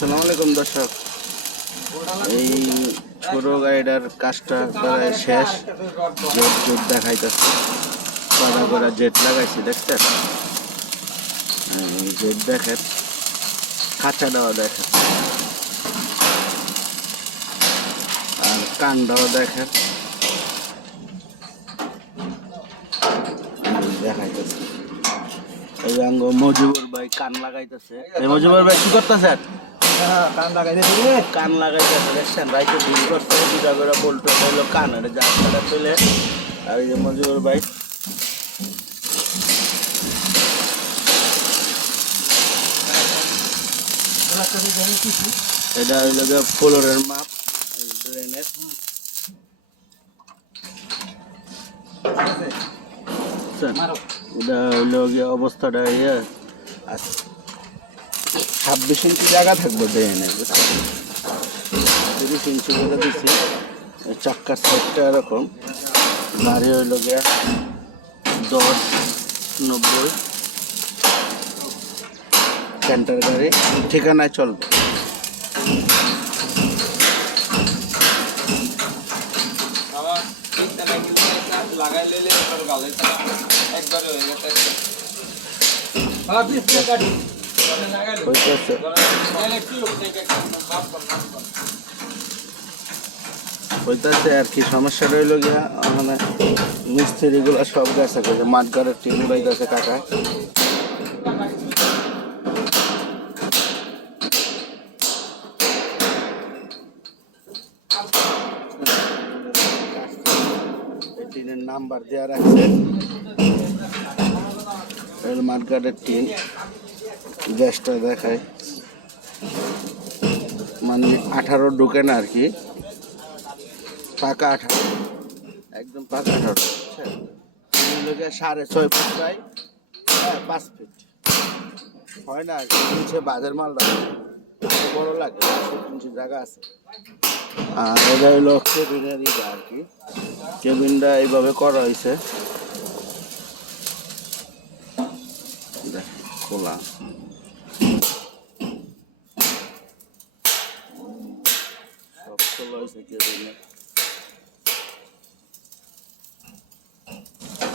আসসালামু আলাইকুম, দর্শক। এই ছোট গাড়িটার কাজটা প্রায় শেষ। জেট জেট দেখাইতেছে। কড়া কড়া জেট লাগাইছি, দেখছেন? জেট দেখেন। খাঁচা দেওয়া দেখেন। আর কানটাও দেখেন। দেখাইতেছে। এই আঙ্গ মজিবুর ভাই কান লাগাইতেছে। মজিবুর ভাই কি করতেছেন? কান লাগাইতে দিলে কান লাগাইতেছে দেখছেন? রাইতে দুই করছে দুটা করে বল্টু হইল কান এটা যা আর এই যে মজিবুর ভাই। এটা হইল গিয়ে ফ্লোরের মাপ ড্রেনের এটা হইল গিয়ে অবস্থাটা ইয়ে আছে ছাব্বিশ ইঞ্চি জায়গা থাকবে ড্রেনে তিরিশ ইঞ্চি করে এই চাক্কার সাইডটা এরকম। গাড়ি হইল গিয়া দশ, নব্বই। সেন্টার গাড়ি ঠিকানায় চলবে। লাগাই হয়ে গেছে হইতেছে আর কি, সমস্যা রইল গিয়া মানে মিস্ত্রিগুলো সব গেছে মাঠ ঘরের টিম উড়াইতেছে কাকা। টিনের নাম্বার দেওয়া রাখছে। মাঠঘাটের টিন গ্যাসটা দেখায় মানে আঠারো ঢুকে না আর কি। পাকা আঠারো। একদম পাকা আঠারো। সাড়ে ছয় ফুট প্রায় হ্যাঁ পাঁচ ফিট। হয় না নিচে বাজার মাল রাখে। আরও বড় লাগে জায়গা আছে। আর এটা হইল কেবিনের ইটা আর কি। কেবিনটা এইভাবে করা হয়েছে। খোলা।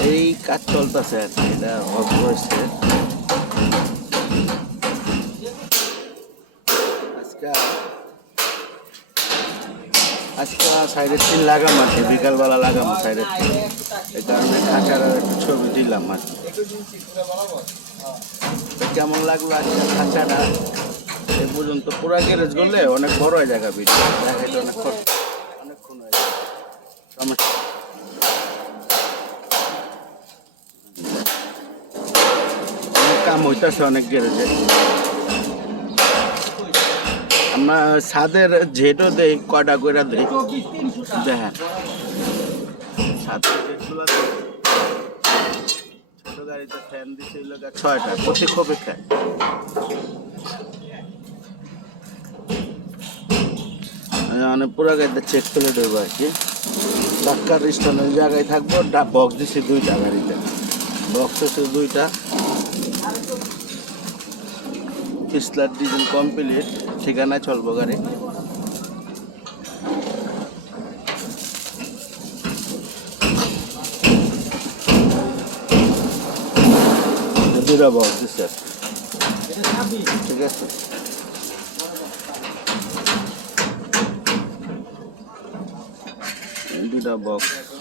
এই কাজ চলতেছে আর কি এটা হয়েছে সাইডের তিন লাগাম আর বিকালবেলা লাগাম সাইডে এই কারণে খাঁচার একটু ছবি দিলাম আর কেমন লাগল আজকে খাঁচাটা এই পর্যন্ত পুরা গ্যারেজ করলে অনেক বড় হয়ে জায়গা ভিডিও অনেক কাম হইতেছে অনেক গ্যারেজে আমরা ছাদের জেটও দেই, কয়টা কইরা দেই? দেখেন। ফ্যান ছয়টা, প্রতি খোপে খায় মানে পুরো গাড়িতে চেক করে দেবো আর কি। চাক্কার স্টোন ওই জায়গায় থাকব বক্স দিছি দুইটা গাড়িতে। বক্স দুইটা। কিসলার ডিজেল কমপ্লিট ঠিকানা চলবো গাড়ি ঠিক আছে। দুটা বক্স